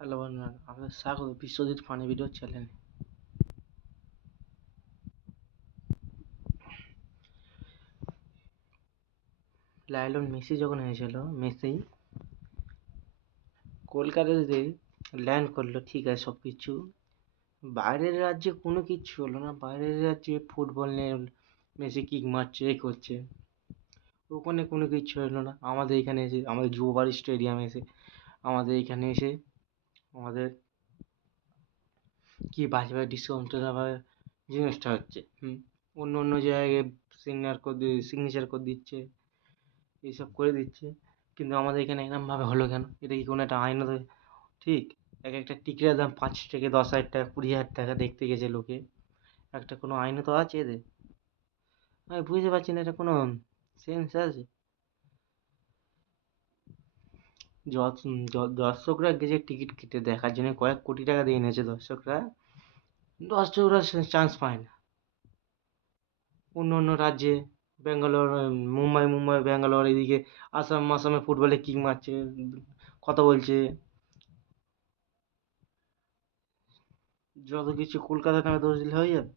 Hello বন্ধুরা, আপনাদের স্বাগত বিশ্বজিৎ ফানি ভিডিও চ্যানেলে। লায়লন মেসি যখন হয়েছিল, মেসি কলকাতাতে ল্যান্ড করলো, ঠিক আছে সব কিছু। বাইরের রাজ্যে কোনো কিচ্ছু হলো না। বাইরের রাজ্যে ফুটবল নিয়ে মেসি কিক মারছে, এ করছে, ওখানে কোনো কিচ্ছু হলো না। আমাদের এখানে এসে, আমাদের যুববাড়ি স্টেডিয়ামে এসে, আমাদের এখানে এসে আমাদের কি বাজে বাজে ডিসকাউন্টের আবার জিনিসটা হচ্ছে। অন্য অন্য জায়গায় সিগনেচার করে দিচ্ছে, এইসব করে দিচ্ছে, কিন্তু আমাদের এখানে এরমভাবে হলো কেন? এটা কি কোনো একটা আইনত ঠিক? এক একটা টিকিটের দাম 5 থেকে 10,000 টাকা, 20,000 টাকা, দেখতে গেছে লোকে। একটা কোনো আইনত আছে এদের? আমি বুঝতে পারছি না, এটা কোনো সেন্স আছে? দর্শকরা গেছে টিকিট কেটে দেখার জন্য, কয়েক কোটি টাকা দিয়ে নিয়েছে দর্শকরা। দর্শকরা চান্স পায় না। অন্য অন্য রাজ্যে, ব্যাঙ্গালোর, মুম্বাই ব্যাঙ্গালোর, এদিকে আসামে ফুটবলে কিক মারছে, কথা বলছে। যত কিছু কলকাতা নামে দোষ দিলে হয়ে যাবে?